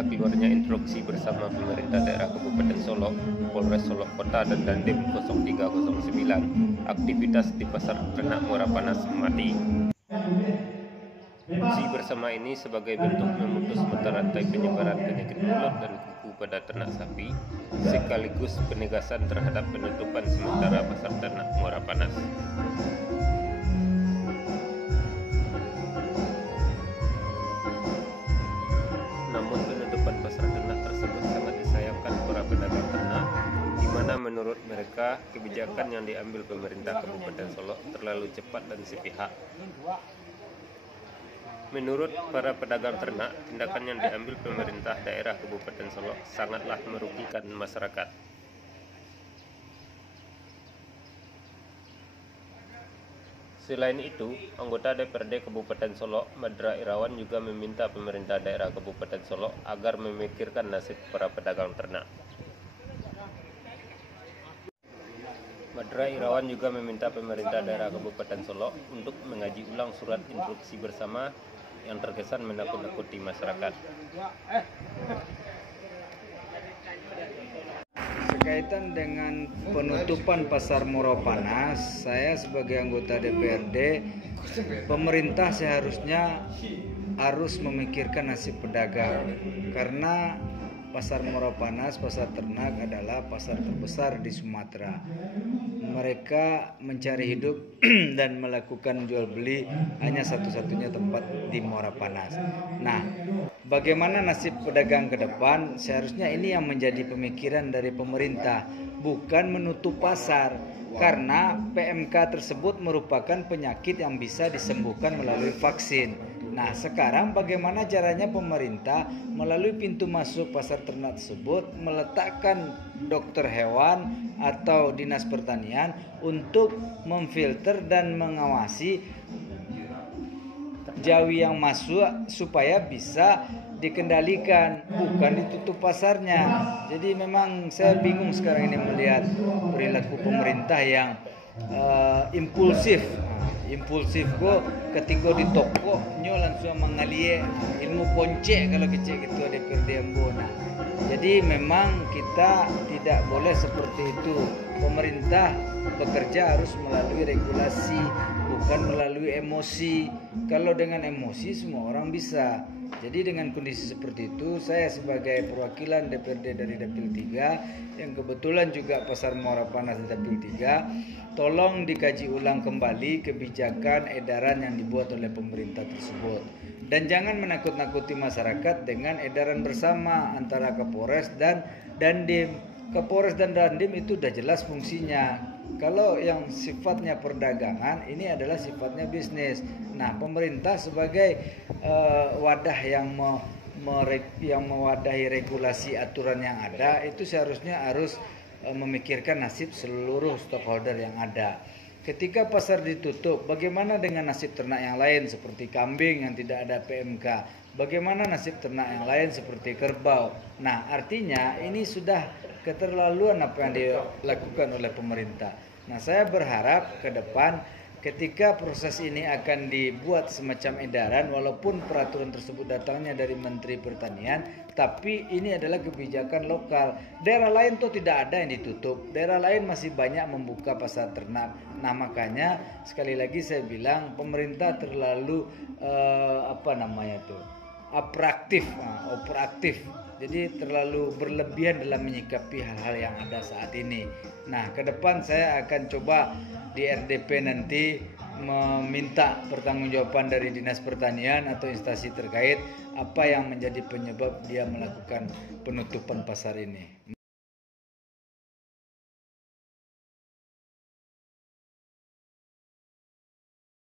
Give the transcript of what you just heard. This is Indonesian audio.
Pasca keluarnya instruksi bersama pemerintah daerah Kabupaten Solok, Polres Solok Kota dan Dandim 0309, aktivitas di Pasar Ternak Muara Panas mati. Aksi bersama ini sebagai bentuk memutus mata rantai penyebaran penyakit mulut dan kuku pada ternak sapi, sekaligus penegasan terhadap penutupan sementara Pasar Ternak Muara Panas. Namun penutupan pasar ternak tersebut sangat disayangkan para pedagang ternak, di mana menurut mereka kebijakan yang diambil pemerintah Kabupaten Solok terlalu cepat dan sepihak. Menurut para pedagang ternak, tindakan yang diambil pemerintah daerah Kabupaten Solok sangatlah merugikan masyarakat. Selain itu, anggota DPRD Kabupaten Solok, Madra Irawan, juga meminta pemerintah daerah Kabupaten Solok agar memikirkan nasib para pedagang ternak. Madra Irawan juga meminta pemerintah daerah Kabupaten Solok untuk mengkaji ulang surat instruksi bersama yang terkesan menakut-nakuti masyarakat. Berkaitan dengan penutupan Pasar Muara Panas, saya sebagai anggota DPRD, pemerintah seharusnya harus memikirkan nasib pedagang, karena Pasar Muara Panas, pasar ternak adalah pasar terbesar di Sumatera. Mereka mencari hidup dan melakukan jual beli hanya satu-satunya tempat di Muara Panas. Nah, bagaimana nasib pedagang ke depan? Seharusnya ini yang menjadi pemikiran dari pemerintah, bukan menutup pasar, karena PMK tersebut merupakan penyakit yang bisa disembuhkan melalui vaksin. Nah, sekarang bagaimana caranya pemerintah melalui pintu masuk pasar ternak tersebut meletakkan dokter hewan atau dinas pertanian untuk memfilter dan mengawasi jawi yang masuk supaya bisa dikendalikan, bukan ditutup pasarnya. Jadi memang saya bingung sekarang ini melihat perilaku pemerintah yang impulsif kok ketika di toko nyo langsung mengalie ilmu ponce kalau kecil gitu DPRD Ambona. Jadi memang kita tidak boleh seperti itu. Pemerintah bekerja harus melalui regulasi, bukan melalui emosi. Kalau dengan emosi semua orang bisa. Jadi dengan kondisi seperti itu, saya sebagai perwakilan DPRD dari Dapil 3 yang kebetulan juga Pasar Muara Panas di Dapil 3, tolong dikaji ulang kembali kebijakan edaran yang dibuat oleh pemerintah tersebut. Dan jangan menakut-nakuti masyarakat dengan edaran bersama antara Kapolres dan Dandim. Kapolres dan Dandim itu sudah jelas fungsinya. Kalau yang sifatnya perdagangan, ini adalah sifatnya bisnis. Nah, pemerintah sebagai wadah yang mewadahi regulasi aturan yang ada, itu seharusnya harus memikirkan nasib seluruh stakeholder yang ada. Ketika pasar ditutup, bagaimana dengan nasib ternak yang lain seperti kambing yang tidak ada PMK? Bagaimana nasib ternak yang lain seperti kerbau? Nah, artinya ini sudah keterlaluan apa yang dilakukan oleh pemerintah. Nah, saya berharap ke depan ketika proses ini akan dibuat semacam edaran, walaupun peraturan tersebut datangnya dari Menteri Pertanian, tapi ini adalah kebijakan lokal. Daerah lain tuh tidak ada yang ditutup, daerah lain masih banyak membuka pasar ternak. Nah, makanya sekali lagi saya bilang pemerintah terlalu operatif. Jadi terlalu berlebihan dalam menyikapi hal-hal yang ada saat ini. Nah, ke depan saya akan coba di RDP nanti meminta pertanggungjawaban dari Dinas Pertanian atau instansi terkait apa yang menjadi penyebab dia melakukan penutupan pasar ini.